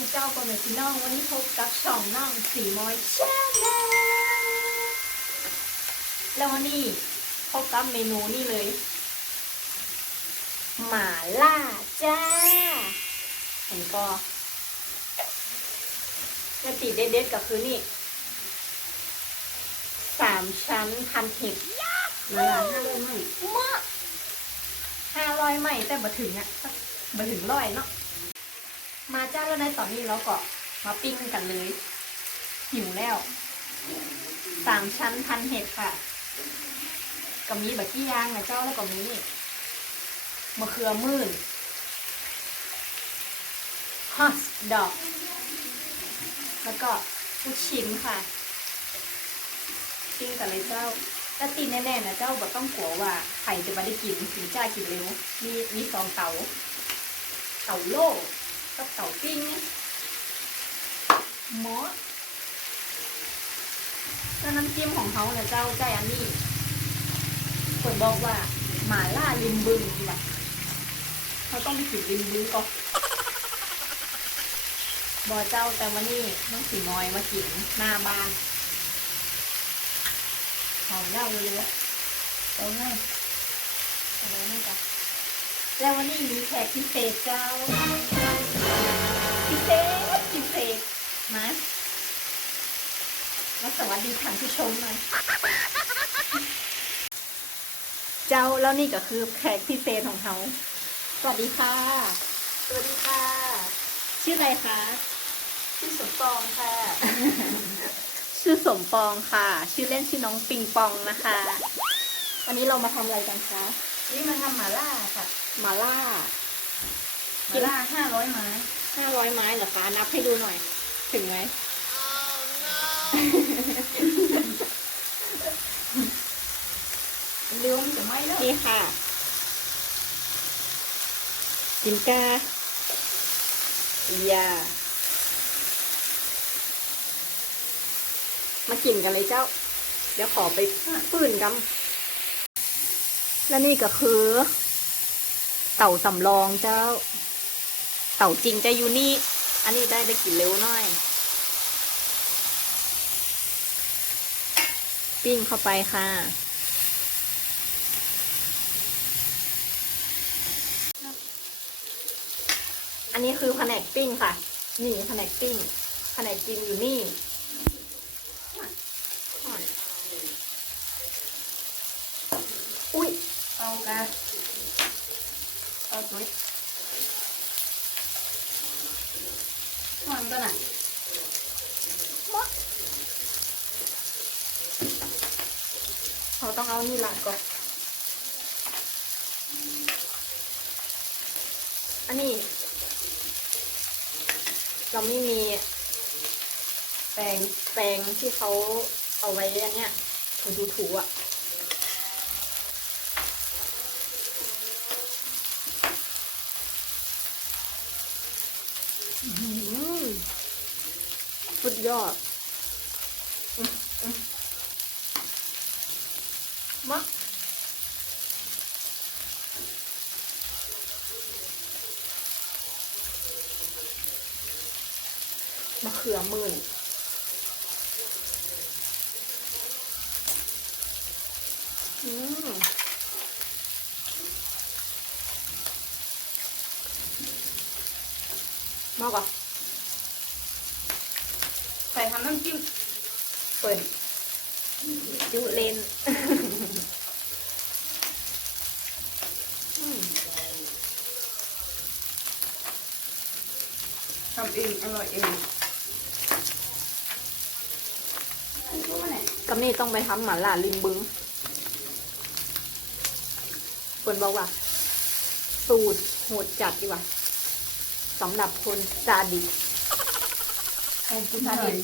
ดีเจ้าก่อนเลยพี่น้องวันนี้พบกับช่องน้องสีมอยชาแนลแล้ววันนี้พบกับเมนูนี่เลย หมาล่าจ้าเห็นก็เนื้อตีเด็ดๆก็คือนี่สามชั้นพันเห็ดมาละห้าร้อยไม่มากห้าร้อยไม่แต่บ่ถึงอะบ่ถึงร้อยเนาะ มาจ้าแล้วในตอนนี้เราก็มาปิ้งกันเลย หิวแล้วสามชั้นพันเห็ดค่ะก็มีแบบกี้ยางนะเจ้าแล้วก็มีมะเขือมื่นฮัสดอก แล้วก็ลูกชิ้นค่ะปิ้งกันเลยเจ้าถ้าตีแน่ๆนะเจ้าแบบต้องกลัวว่าไข่จะไม่ได้กินถึงจ้ากินเร็วมีมีสองเตาเตาโล่ กับเตาปิ้งหมอแล้วน้ำจิ้มของเขาเนี่ยเจ้าใจอันนี้คนบอกว่าหมาล่าริมบึงดีกว่าเขาต้องไปกินริมบึงก่อนบอเจ้าแต่วันนี้น้องสีน้อยมากินหน้าบ้านหอมเล่าเลยเลยเอาไงเอาไว้นี่จ้ะแล้ววันนี้มีแขกพิเศษเจ้า พิเศษพิเศษมามาสวัสดีท่านผู้ชมหน่อยเจ้าแล้วนี่ก็คือแขกพิเศษของเขาสวัสดีค่ะสวัสดีค่ะ ชื่ออะไรคะชื่อสมปองค่ะ ชื่อสมปองค่ะ ชื่อเล่นชื่อน้องปิงปองนะคะวันนี้เรามาทำอะไรกันคะนี่มาทำหมาล่าค่ะหมาล่าหมาล่าห้าร้อยไม้ ห้าร้อยไม้เหรอคะ นับให้ดูหน่อย ถึงไหม เร็วมันจะไหม้แล้วนี่ค่ะ กินกาอย่ามากินกันเลยเจ้า เดี๋ยวขอไปปืนกันและนี่ก็คือ เต่าสำรองเจ้า เต่าจริงจะอยู่นี่ อันนี้ได้ได้กินเร็วหน่อย ปิ้งเข้าไปค่ะอันนี้คือแผนกปิ้งค่ะ นี่แผนกปิ้งแผนกกินอยู่นี่ อุ้ยเอากะเอาสวยหอมก็น่ะ เขาต้องเอานี่หลังก่อน อันนี้ เราไม่มี แปรงแปรงที่เขาเอาไว้อันเนี้ยถูถูถูๆอะอื้อหือสุดยอดอืมอืมมะ มะเขือมื่นอืมมากอะใส่ทำน้ำจิ้มเปิดจุเลนอืมทำเองอร่อยเอง ไหมเนี่ยกับนี่ต้องไปทำหมาล่าลิมบึงเปิดบอกว่า สูตรโหดจัดดีกว่าสำหรับคนซาดิสเอากินหน่อย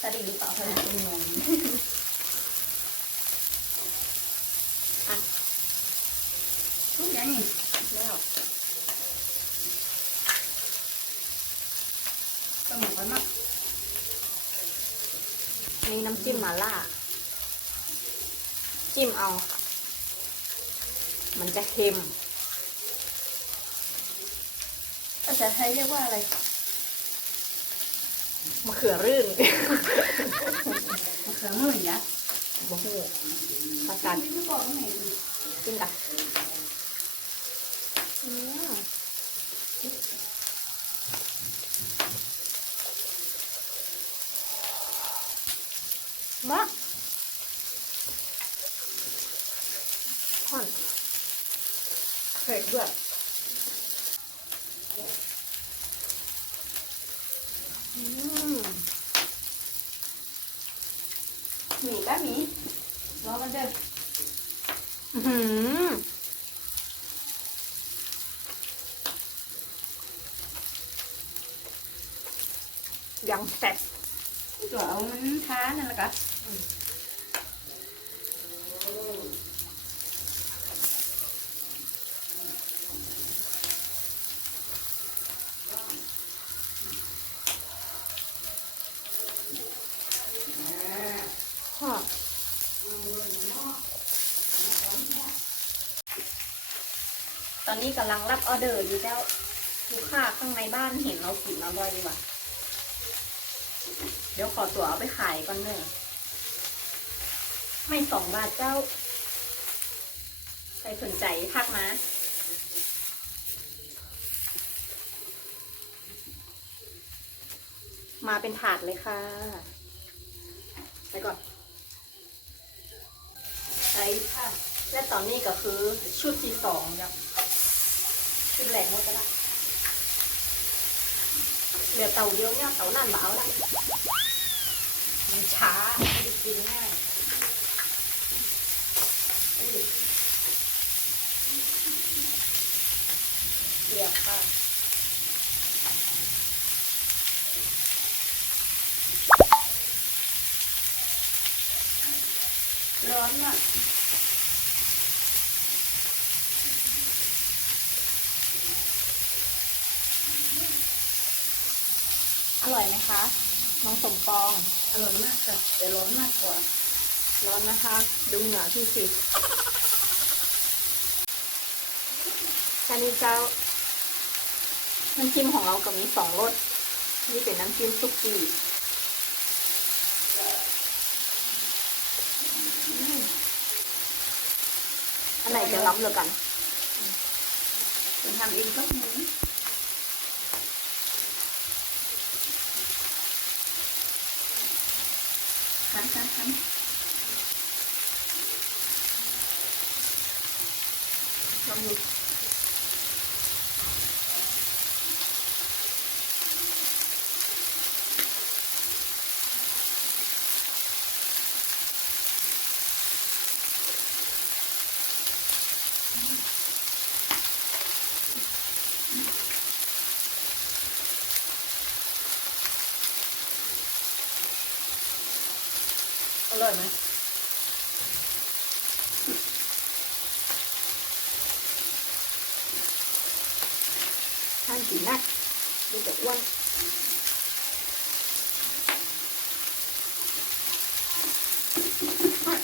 ซาดิสหรือเปล่าใส่เป็นนมอะทุกอย่างนี่แล้วต้องหมกไว้มากนี่น้ำจิ้มหมาล่า จิ้มเอาค่ะมันจะเค็มภาษาไทยเรียกว่าอะไรมะเขือรื่นมะเขือมื่นยะบะฮูภาษาไม่บอกว่าไงกินกันอืมมาห่อนเผ็ดด้วยอืม หมีป้าหมีรอมันเด้ออื้อหือยังแซ่บตัวเอามันท้านั่นแหละกะ อนนี้กำลังรับออเดอร์อยู่แล้วลูกค้าข้างในบ้านเห็นเรากินอร่อยดีว่ะเดี๋ยวขอตัวเอาไปขายก่อนเนอะไม่สองบาทเจ้า ใครสนใจทักมามาเป็นถาดเลยค่ะ ไปก่อนใช่ค่ะ และตอนนี้ก็คือชุดที่สองครั บชุดแหลกหมดแล้วเหลือเต่าเดียวเนี่ยเต่านั่นเบเอาละมันช้าไม่ได้กินง่ายอุ้ยเรียบค่ะ ร้อนอะ อ ร่อยไหมคะน้องสมปอง อร่อยมากค่ะแต่ร้อนมากกว่า ร้อนนะคะ ดูเหงื่อพี่สิแค่นี้เจ้า น้ำจิ้มของเราก็มีสองรส นี่เป็นน้ำจิ้มซุกี้อืมอันไหนจะล้ำเลยกัน เป็นทำเองก็มีคันคันคัน ลองดูอร่อยไหม ท่านกินนัก ดูแต่อ้วน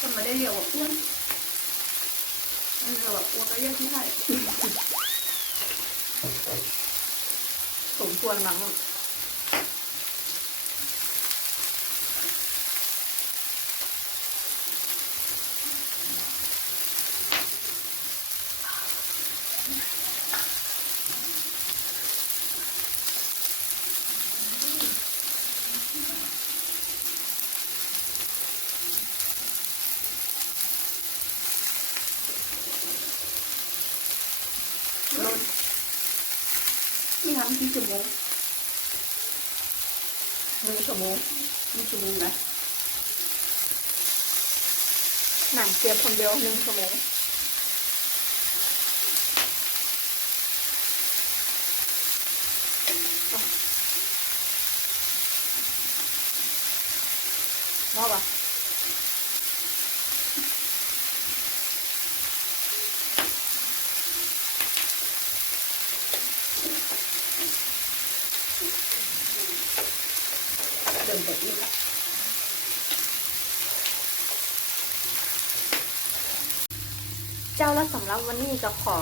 ก็ไม่ได้เรียกว่าอ้วนมันเรียกว่าอ้วนก็เยอะที่ไหน สมควรมั้งรส นี่ทำกี่ชั่วโมงหนึ่งชั่วโมงกี่ชั่วโมงนะหนังเสียบคนเดียวหนึ่งชั่วโมงมอบอะเดี๋ยว เป็นแต่อิ่มละ เจ้าแล้วสำหรับวันนี้ก็ขอ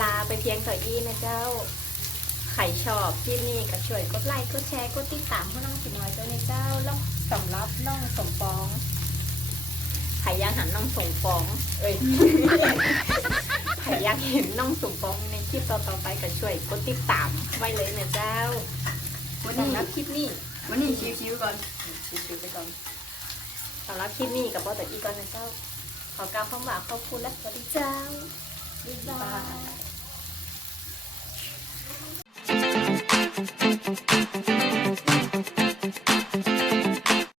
ลาไปเพียงต่ออี้นะเจ้าใครชอบคลิปนี้ก็ช่วยกดไลค์กดแชร์กดติดตามพวกน้องสิน้อยเจ้าในเจ้าแล้วสำหรับน้องสมปองใครอยากหันน้องสมปอง เอ้ยใครอยากเห็นน้องสมปองในคลิปต่อๆไปก็ช่วยกดติดตามไว้เลยนะเจ้าวันนี้สำหรับคลิปนี้วันนี้ชิวๆก่อนชิวๆไปก่อนสำหรับคลิปนี้กับพ่อแต่อีก่อนนะเจ้า ขอกล่าวคำว่าขอบคุณและสวัสดีเจ้าบ๊ายบาย